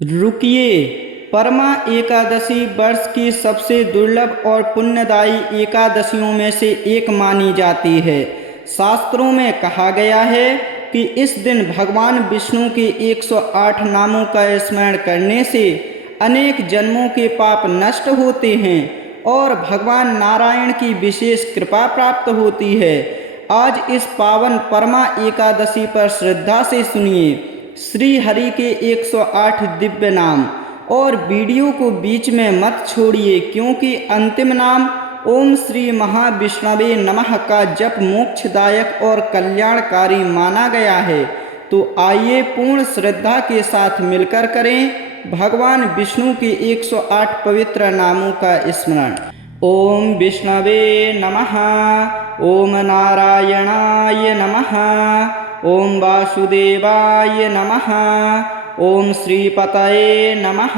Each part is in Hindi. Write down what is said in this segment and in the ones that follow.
रुकिए। परमा एकादशी वर्ष की सबसे दुर्लभ और पुण्यदायी एकादशियों में से एक मानी जाती है। शास्त्रों में कहा गया है कि इस दिन भगवान विष्णु के 108 नामों का स्मरण करने से अनेक जन्मों के पाप नष्ट होते हैं और भगवान नारायण की विशेष कृपा प्राप्त होती है। आज इस पावन परमा एकादशी पर श्रद्धा से सुनिए श्री हरि के 108 दिव्य नाम और वीडियो को बीच में मत छोड़िए, क्योंकि अंतिम नाम ओम श्री महाविष्णवे नमः का जप मोक्षदायक और कल्याणकारी माना गया है। तो आइए पूर्ण श्रद्धा के साथ मिलकर करें भगवान विष्णु के 108 पवित्र नामों का स्मरण। ओम विष्णवे नमः, ओम नारायणाय नमः, ओम वासुदेवाय नमः, ओम श्रीपतये नमः,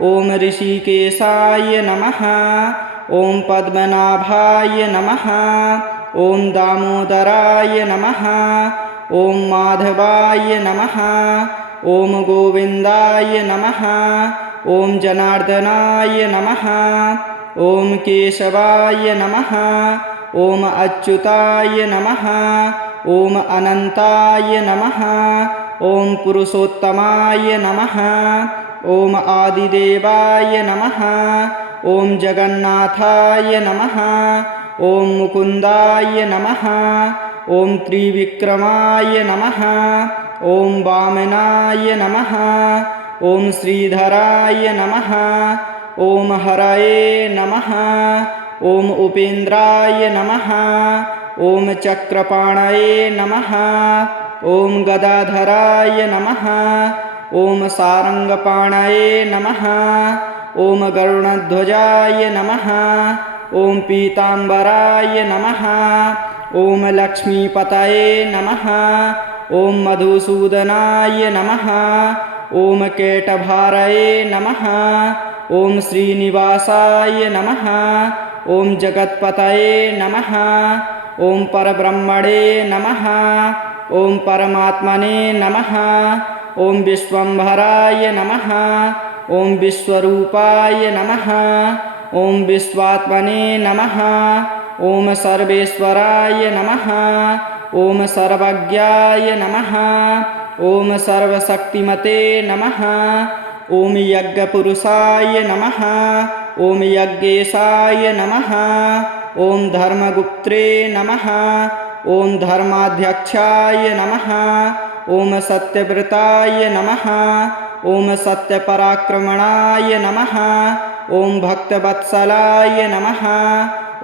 ओम ऋषिकेशाय नमः, ओम पद्मनाभाय नमः, ओम दामोदराय नमः, ओम माधवाय नमः, ओम गोविंदाय नमः, ओम जनार्दनाय नमः, ओम केशवाय नमः, ओम अच्युताय नमः, ओम अनंताय नमः, ओम पुरुषोत्तमाय नमः, ओम आदिदेवाय नमः, ओम जगन्नाथाय नमः, ओम मुकुंदाय नमः, ओम त्रिविक्रमाय नमः, ओम वामनाय नमः, ओम श्रीधराय नमः, ओम हरये नमः, ओम उपेन्द्राय नमः, ओम चक्रपाणये नमः, ओम गदाधराय नमः, ओम सारंगपाणये नमः, ओम गरुणध्वजाय नमः, ओम पीतांबराय नमः, ओम लक्ष्मीपतये नमः, ओम मधुसूदनाय नमः, ओम केटभारये नमः, ओम श्रीनिवासाय नमः, ओम जगत्पतये नमः, ओम परब्रह्मणे नमः, ओम परमात्मने नमः, ओम विश्वंभराय नमः, ओम विश्वरूपाय नमः, ओम विश्वात्मने नमः, ओम सर्वेश्वराय नमः, ओम सर्वज्ञाय नमः, ओम सर्वशक्तिमते नमः, ओम यज्ञपुरुषाय नमः, ओम यज्ञेशाय नमः, ओम धर्मगुप्त्रे नमः, ओम धर्माध्यक्षाय नमः, ओम सत्यव्रताय नमः, ओम सत्यपराक्रमणाय नमः, ओम भक्तवत्सलाय नमः,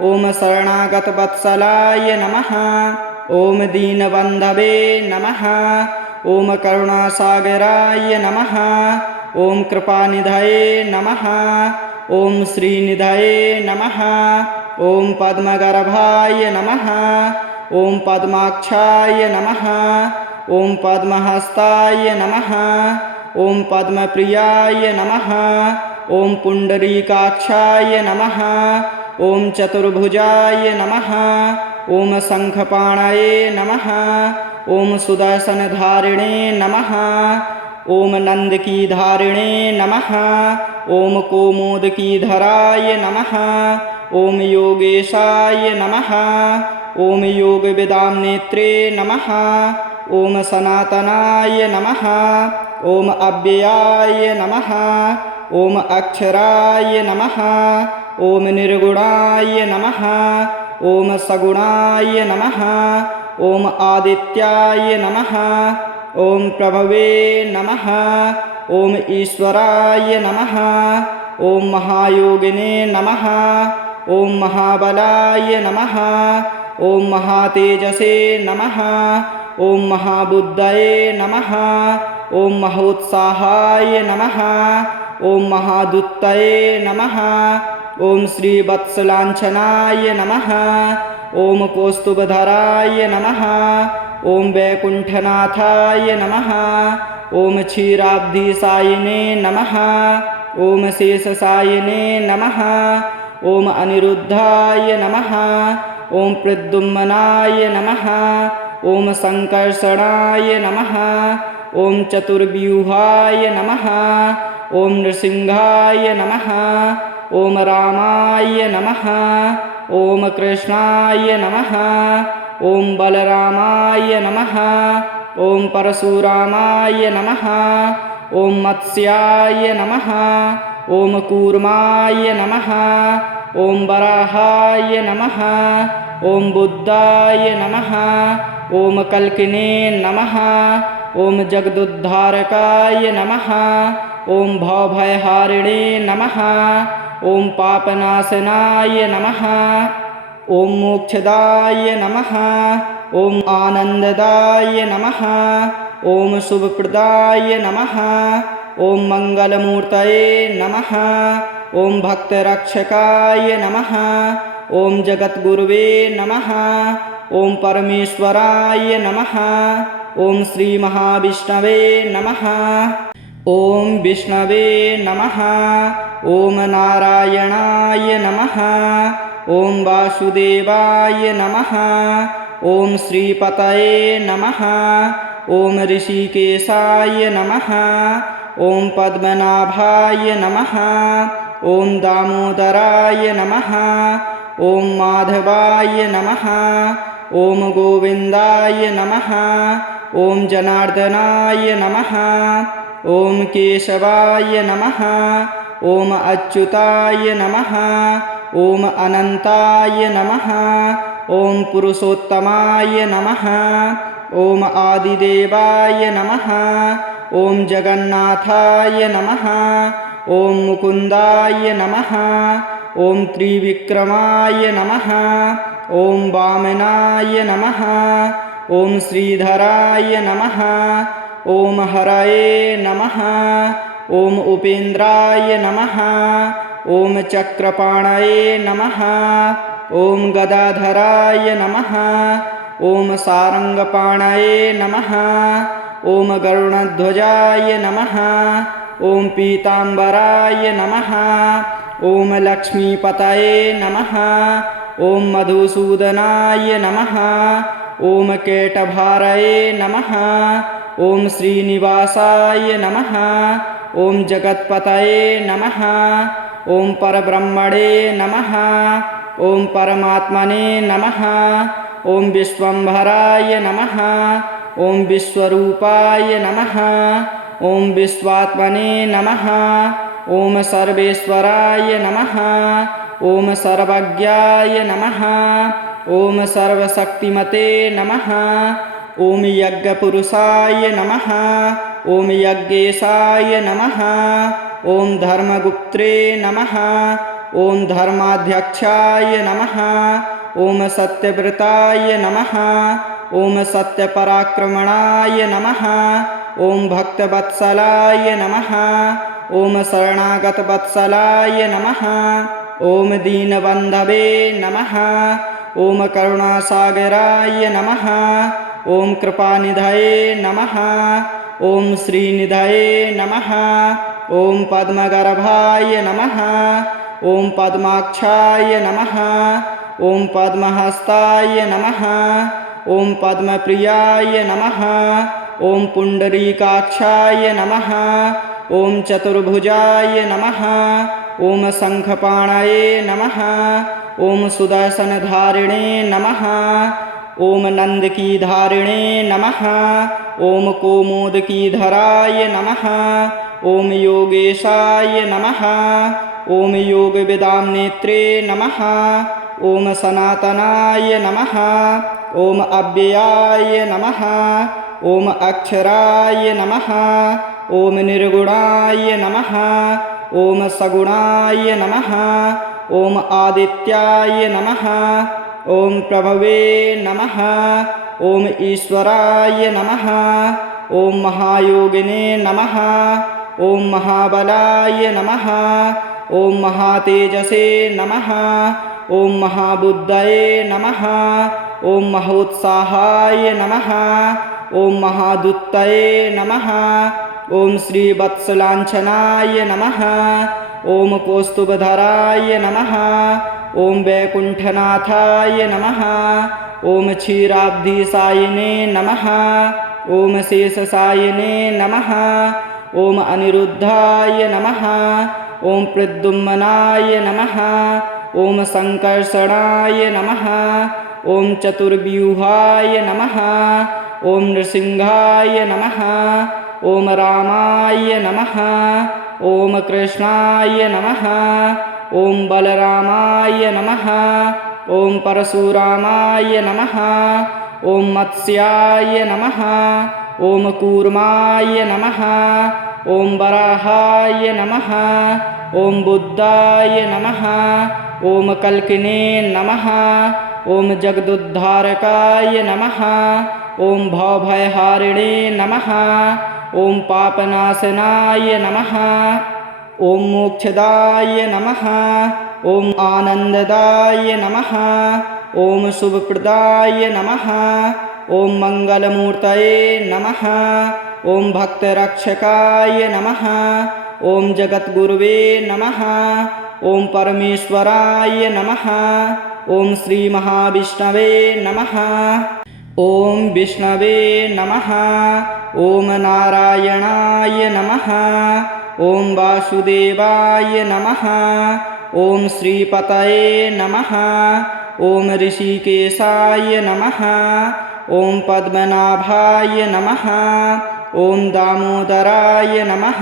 ओम शरणागतवत्सलाय नमः, ओम दीनबन्धवे नमः, ओम करुणासागराय नमः, ओम कृपानिधये नमः, ओम श्रीनिधये नमः, ओम पद्मगर्भाय नमः, ओम पद्माक्षाय नमः, ओम पद्महस्ताय नमः, ओम पद्मप्रियाय नमः, ओम पुंडरीकाक्षाय नमः, ओम चतुर्भुजाय नमः, ओम शंखपाणये नमः, ओम सुदर्शनधारिणे नमः, ओम नंदकी धारिणे नमः, ओम कोमोदकी धराय नमः, ओम योगेशाय नमः, ओम योग विदाम नेत्रे नमः, ओम सनातनाय नमः, ओम अव्ययाय नमः, ओम अक्षराय नमः, ओम निर्गुणाय नमः, ओम सगुणाय नमः, ओम आदित्याय नमः, ओम प्रभवे नमः, ओम ईश्वराय नमः, ओम महायोगिने नमः, ओम महाबलाय नमः, ओम महातेजसे नमः, ओम महाबुद्धये नमः, ओम महोत्साहाय नमः, ओम महादुत्तये नमः, ओम श्रीवत्सलांछनाय नमः, ओम कौस्तुभधराय नमः, ओम वैकुंठनाथाय नमः, ओम क्षीराब्धिसायिने नमः, ओम शेषसायिने नमः, ओम अनिरुद्धाय नमः, ओम प्रद्युम्नाय नमः, ओम संकर्षणाय नमः, ओम चतुर्व्यूहाय नमः। ओम नृसिंहाय नमः। ओम रामाय नमः। ओम कृष्णाय नमः। ओम बलरामाय नमः। ओम परशुरामाय नमः। ओम मत्स्याय नमः। ओम कूर्माय नमः। ओम वराहाय नमः। ओम बुद्धाय नमः। ओम कल्किने नमः। ओम जगदुद्धारकाय नमः। ओम भवभयहारिणे नमः। ओम पापनाशनाय नमः। ओम मोक्षदाय नमः। ओम आनंददाय नमः। ओम शुभप्रदाय नमः। ओम मंगलमूर्तये नमः। ओम भक्तरक्षकाय नमः। ओम जगद्गुरुवे नमः। ओम परमेश्वराय नमः। ओम श्री महाविष्णवे नमः। ओम विष्णवे नमः। ओम नारायणाय नमः। ओम वासुदेवाय नमः। ओम श्रीपतये नमः। ओम ऋषिकेशाय नमः। ओम पद्मनाभाय नमः। ओम दामोदराय नमः। ओम माधवाय नमः। ओम गोविंदाय नमः। ओम जनार्दनाय नमः। ओम केशवाय नमः। ओम अच्युताय नमः। ओम अनंताय नमः। ओम पुरुषोत्तमाय नमः। ओम आदिदेवाय नमः। ओम जगन्नाथाय नमः। ओम मुकुंदाय नमः। ओम त्रिविक्रमाय नमः। ओम वामनाय नमः। ओम श्रीधराय नमः। ओम हरये नमः। ओम उपेन्द्राय नमः। ओम चक्रपाणये नमः। ओम गदाधराय नमः। ओम सारंगपाणये नमः। ओम गरुणध्वजाय नमः। ओम पीतांबराय नमः। ओम लक्ष्मीपतये नमः। ओम मधुसूदनाय नमः। ओम केटभारये नमः। ओम श्रीनिवासाय नमः। ओम जगत्पतये नमः। ओम परब्रह्मणे नमः। ओम परमात्मने नमः। ओम विश्वंभराय नमः। ओम विश्वरूपाय नमः। ओम विश्वात्मने नमः। ओम सर्वेश्वराय नमः। ओम सर्वज्ञाय नमः। ओम सर्वशक्तिमते नमः। ओम यज्ञपुरुषाय नमः। ओम यज्ञेशाय नमः। ओम धर्मगुप्त्रे नमः। ओम धर्माध्यक्षाय नमः। ओम सत्यव्रताय नमः। ओम सत्यपराक्रमणाय नमः। ओम भक्तवत्सलाय नमः। ओम शरणागतवत्सलाय नमः। ओम दीनबन्धवे नमः। ओम करुणासागराय नमः। ओम कृपानिधये नमः। ओम श्रीनिधये नमः। ओम पद्मगर्भाय नमः। ओम पद्माक्षाय नमः। ओम पद्महस्ताय नमः। ओम पद्मप्रियाय नमः। ओम पुंडरीकाक्षाय नमः। ओम चतुर्भुजाय नमः। ओम शंखपाणये नमः। ओम सुदर्शनधारिणे नमः। ओम नंदकीधारिणे नमः। ओम कौमुदकीधराय नमः। ओम योगेशाय नमः। ओम योगविदाम्नेत्रे नमः। ओम सनातनाय नमः। ओम अव्ययाय नमः। ओम अक्षराय नमः। ओम निर्गुणाय नमः। ओम सगुणाय नमः। ओम आदित्याय नमः। ओम प्रभवे नमः। ओम ईश्वराय नमः। ओम महायोगिने नमः। ओम महाबलाय नमः। ओम महातेजसे नमः। ओम महाबुद्धये नमः। ओम महोत्साहाय नमः। ओम महादुत्तये नमः। ओम श्रीवत्सलांछनाय नमः। ओम कौस्तुभधराय नमः। ओम वैकुंठनाथाय नमः। ओम क्षीराब्धिसायिने नमः। ॐ शेषशायिने नमः। ॐ अनिरुद्धाय नमः। ॐ प्रद्युम्नाय नमः। ॐ संकर्षणाय नमः। ॐ चतुर्व्यूहाय नमः। ॐ नृसिंहाय नमः। ॐ रामाय नमः। ॐ कृष्णाय नमः। ॐ बलरामाय नमः। ॐ परशुरामाय नमः। ॐ मत्स्याय नमः। ॐ कूर्माय नमः। ॐ वराहाय नमः। ॐ बुद्धाय नमः। ॐ कल्किने नमः। ॐ जगदुद्धारकाय नमः। ॐ भवभयहारिणे नमः। ॐ पापनाशनाय नमः। ॐ मोक्षदाय नमः। ॐ आनन्ददाय नमः। ॐ शुभप्रदाय नमः। ॐ मङ्गलमूर्तये नमः। ॐ भक्तरक्षकाय नमः। ॐ जगद्गुरुवे नमः। ॐ परमेश्वराय नमः। ॐ श्रीमहाविष्णवे नमः। ॐ विष्णवे नमः। ॐ नारायणाय नमः। ॐ वासुदेवाय नमः। ॐ श्रीपतये नमः। ॐ ऋषिकेशाय नमः। ॐ पद्मनाभाय नमः। ॐ दामोदराय नमः।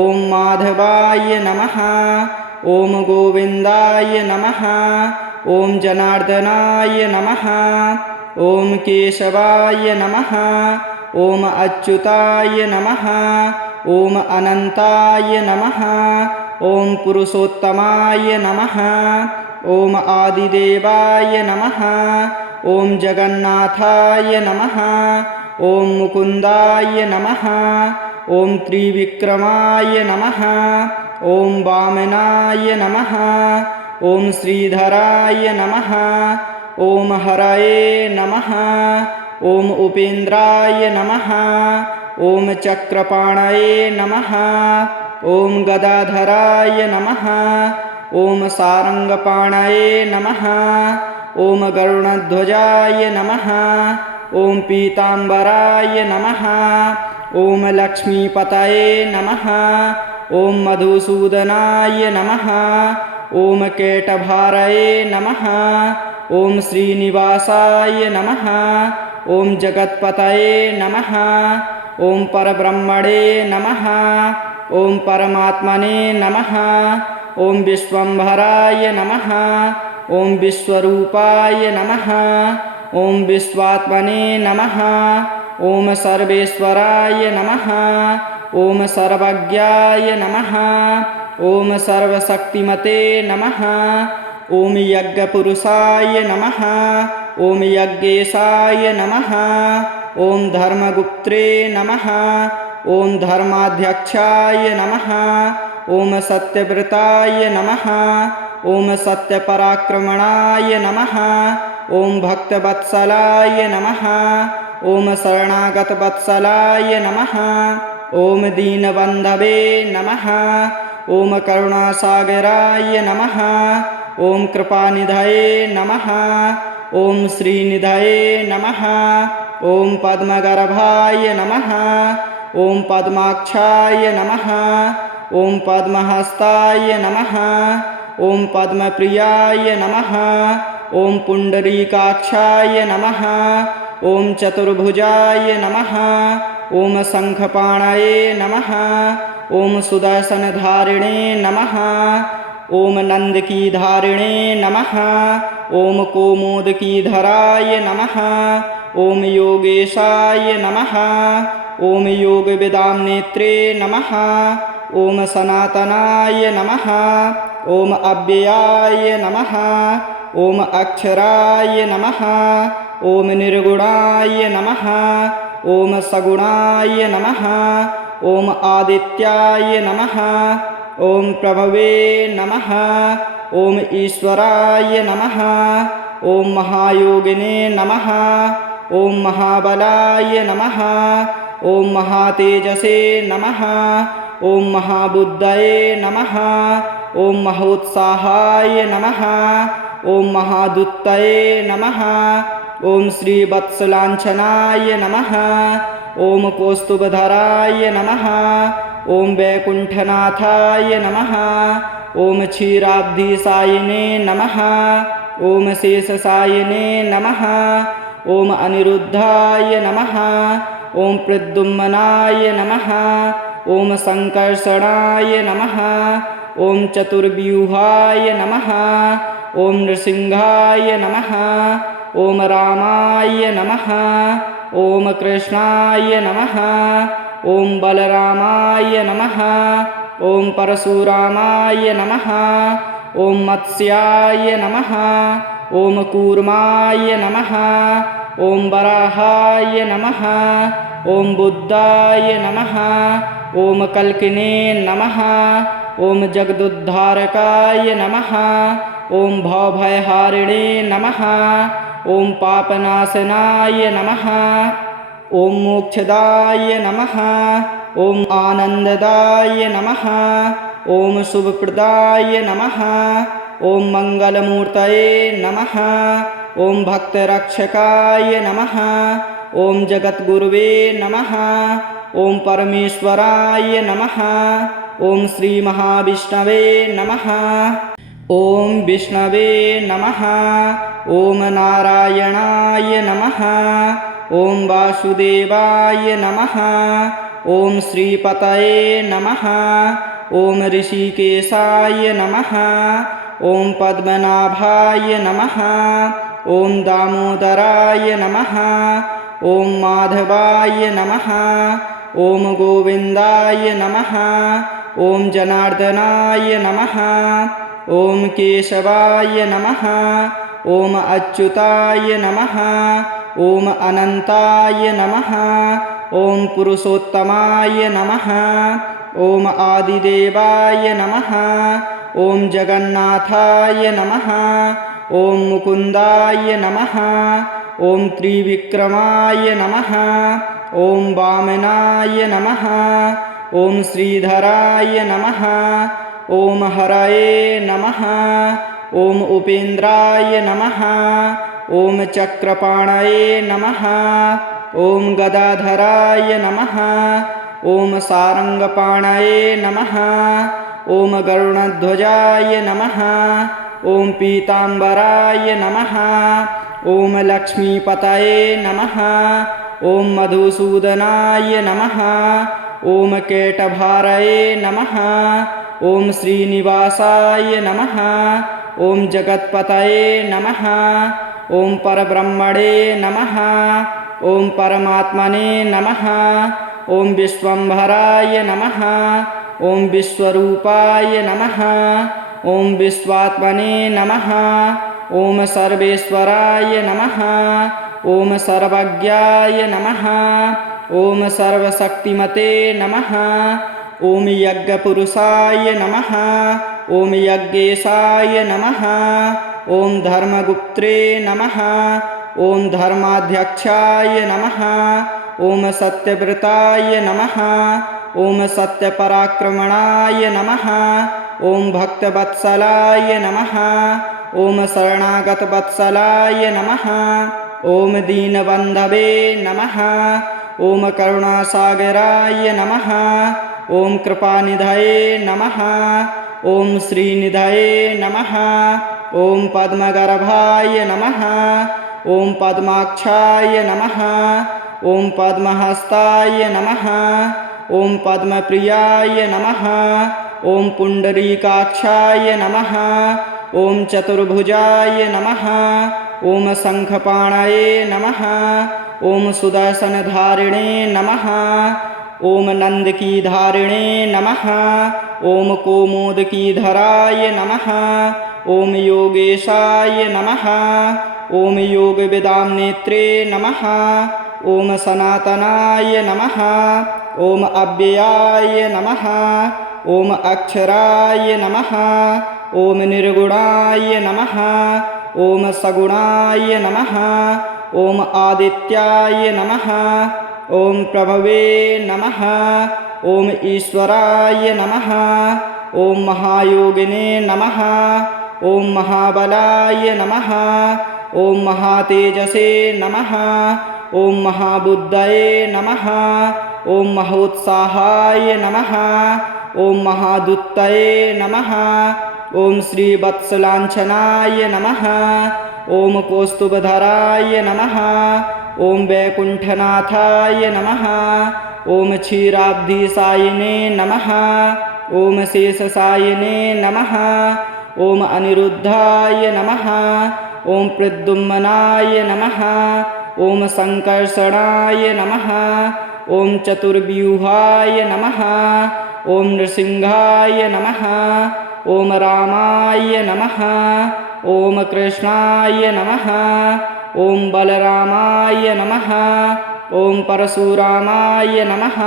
ॐ माधवाय नमः। ॐ गोविन्दाय नमः। ॐ जनार्दनाय नमः। ॐ केशवाय नमः। ॐ अच्युताय नमः। ॐ अनन्ताय नमः। ॐ पुरुषोत्तमाय नमः। ॐ आदिदेवाय नमः। ॐ जगन्नाथाय नमः। ॐ मुकुन्दाय नमः। ॐ त्रिविक्रमाय नमः। ॐ वामनाय नमः। ॐ श्रीधराय नमः। ॐ हरये नमः। ॐ उपेन्द्राय नमः। ॐ चक्रपाणये नमः। ॐ गदाधराय नमः। ॐ सारङ्गपाणये नमः। ॐ गरुणध्वजाय नमः। ॐ पीताम्बराय नमः। ॐ लक्ष्मीपतये नमः। ॐ मधुसूदनाय नमः। ॐ केटभारये नमः। ॐ श्रीनिवासाय नमः। ॐ जगत्पतये नमः। ॐ परब्रह्मणे नमः। ॐ परमात्मने नमः। ॐ विश्वम्भराय नमः। ॐ विश्वरूपाय नमः। ॐ विश्वात्मने नमः। ॐ सर्वेश्वराय नमः। ॐ सर्वज्ञाय नमः। ॐ सर्वशक्तिमते नमः। ॐ यज्ञपुरुषाय नमः। ॐ यज्ञेशाय नमः। ॐ धर्मगुप्त्रे नमः। ॐ धर्माध्यक्षाय नमः। ॐ सत्यव्रताय नमः। ॐ सत्यपराक्रमणाय नमः। ॐ भक्तवत्सलाय नमः। ॐ शरणागतवत्सलाय नमः। ॐ दीनबन्धवे नमः। ॐ करुणासागराय नमः। ॐ कृपानिधये नमः। ॐ श्रीनिधये नमः। ॐ पद्मगर्भाय नमः। ॐ पद्माक्षाय नमः। ॐ पद्महस्ताय नमः। ॐ पद्मप्रियाय नमः। ॐ पुण्डरीकाक्षाय नमः। ॐ चतुर्भुजाय नमः। ॐ शङ्खपाणये नमः। ॐ सुदर्शनधारिणे नमः। ॐ नन्दकीधारिणे नमः। ॐ कौमुदकीधराय नमः। ॐ योगेशाय नमः। ॐ योगविदां नेत्रे नमः। ॐ सनातनाय नमः। ॐ अव्ययाय नमः। ॐ अक्षराय नमः। ॐ निर्गुणाय नमः। ॐ सगुणाय नमः। ॐ आदित्याय नमः। ॐ प्रभवे नमः। ॐ ईश्वराय नमः। ॐ महायोगिने नमः। ॐ महाबलाय नमः। ॐ महातेजसे नमः। ॐ महाबुद्धये नमः। ॐ महोत्साहाय नमः। ॐ महादुत्तये नमः। ॐ श्रीवत्सलाञ्छनाय नमः। ॐ कौस्तुभधराय नमः। ॐ वैकुण्ठनाथाय नमः। ॐ क्षीराब्धिसायिने नमः। ॐ शेषशायिने नमः। ॐ अनिरुद्धाय नमः। ॐ प्रद्युम्नाय नमः। ॐ संकर्षणाय नमः। ॐ चतुर्व्यूहाय नमः। ॐ नृसिंहाय नमः। ॐ रामाय नमः। ॐ कृष्णाय नमः। ॐ बलरामाय नमः। ॐ परशुरामाय नमः। ॐ मत्स्याय नमः। ॐ कूर्माय नमः। ॐ वराहाय नमः। ॐ बुद्धाय नमः। ॐ कल्किने नमः। ॐ जगदुद्धारकाय नमः। ॐ भवभयहारिणे नमः। ॐ पापनाशनाय नमः। ॐ मोक्षदाय नमः। ॐ आनन्ददाय नमः। ॐ शुभप्रदाय नमः। ॐ मङ्गलमूर्तये नमः। ॐ भक्तरक्षकाय नमः। ॐ जगद्गुरुवे नमः। ॐ परमेश्वराय नमः। ॐ श्रीमहाविष्णवे नमः। ॐ विष्णवे नमः। ॐ नारायणाय नमः। ॐ वासुदेवाय नमः। ॐ श्रीपतये नमः। ॐ ऋषिकेशाय नमः। ॐ पद्मनाभाय नमः। ॐ दामोदराय नमः। ॐ माधवाय नमः। ॐ गोविन्दाय नमः। ॐ जनार्दनाय नमः। ॐ केशवाय नमः। ॐ अच्युताय नमः। ॐ अनन्ताय नमः। ॐ पुरुषोत्तमाय नमः। ॐ आदिदेवाय नमः। ॐ जगन्नाथाय नमः। ॐ मुकुन्दाय नमः। ॐ त्रिविक्रमाय नमः। ॐ वामनाय नमः। ॐ श्रीधराय नमः। ॐ हरये नमः। ॐ उपेन्द्राय नमः। ॐ चक्रपाणये नमः। ॐ गदाधराय नमः। ॐ सारङ्गपाणये नमः। ॐ गरुणध्वजाय नमः। ॐ पीताम्बराय नमः। ॐ लक्ष्मीपतये नमः। ॐ मधुसूदनाय नमः। ॐ केटभारये नमः। ॐ श्रीनिवासाय नमः। ॐ जगत्पतये नमः। ॐ परब्रह्मणे नमः। ॐ परमात्मने नमः। ॐ विश्वम्भराय नमः। ॐ विश्वरूपाय नमः। ॐ विश्वात्मने नमः। ॐ सर्वेश्वराय नमः। ॐ सर्वज्ञाय नमः। ॐ सर्वशक्तिमते नमः। ॐ यज्ञपुरुषाय नमः। ॐ यज्ञेशाय नमः। ॐ धर्मगुप्त्रे नमः। ॐ धर्माध्यक्षाय नमः। ॐ सत्यव्रताय नमः। ॐ सत्यपराक्रमणाय नमः। ॐ भक्तवत्सलाय नमः। ॐ शरणागतवत्सलाय नमः। ॐ दीनबन्धवे नमः। ॐ करुणासागराय नमः। ॐ कृपानिधये नमः। ॐ श्रीनिधये नमः। ॐ पद्मगर्भाय नमः। ॐ पद्माक्षाय नमः। ॐ पद्महस्ताय नमः। ॐ पद्मप्रियाय नमः। ॐ पुण्डरीकाक्षाय नमः। ॐ चतुर्भुजाय नमः। ॐ शङ्खपाणये नमः। ॐ सुदर्शनधारिणे नमः। ॐ नन्दकीधारिणे नमः। ॐ कौमुदकीधराय नमः। ॐ योगेशाय नमः। ॐ योगविदां नेत्रे नमः। ॐ सनातनाय नमः। ॐ अव्ययाय नमः। ॐ अक्षराय नमः। ॐ निर्गुणाय नमः। ॐ सगुणाय नमः। ॐ आदित्याय नमः। ॐ प्रभवे नमः। ॐ ईश्वराय नमः। ॐ महायोगिने नमः। ॐ महाबलाय नमः। ॐ महातेजसे नमः। ॐ महाबुद्धये नमः। ॐ महोत्साहाय नमः। ॐ महादुत्तये नमः। ॐ श्रीवत्सलाञ्छनाय नमः। ॐ कौस्तुभधराय नमः। ॐ वैकुण्ठनाथाय नमः। ॐ क्षीराब्धिसायिने नमः। ॐ शेषसायिने नमः। ॐ अनिरुद्धाय नमः। ॐ प्रद्युम्नाय नमः। ॐ संकर्षणाय नमः। ॐ चतुर्व्यूहाय नमः। ॐ नृसिंहाय नमः। ॐ रामाय नमः। ॐ कृष्णाय नमः। ॐ बलरामाय नमः। ॐ परशुरामाय नमः।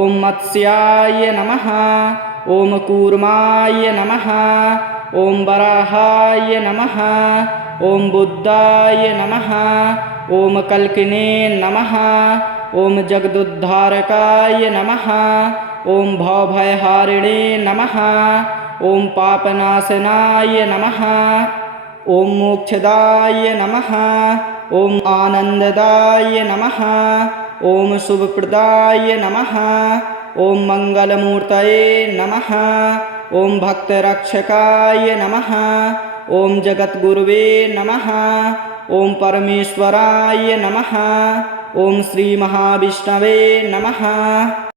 ॐ मत्स्याय नमः। ॐ कूर्माय नमः। ॐ वराहाय नमः। ॐ बुद्धाय नमः। ॐ कल्किने नमः। ॐ जगदुद्धारकाय नमः। ॐ भवभयहारिणे नमः। ॐ पापनाशनाय नमः। ॐ मोक्षदाय नमः। ॐ आनन्ददाय नमः। ॐ शुभप्रदाय नमः। ॐ मङ्गलमूर्तये नमः। ॐ भक्तरक्षकाय नमः। ॐ जगद्गुरुवे नमः। ॐ परमेश्वराय नमः। ॐ श्रीमहाविष्णवे नमः।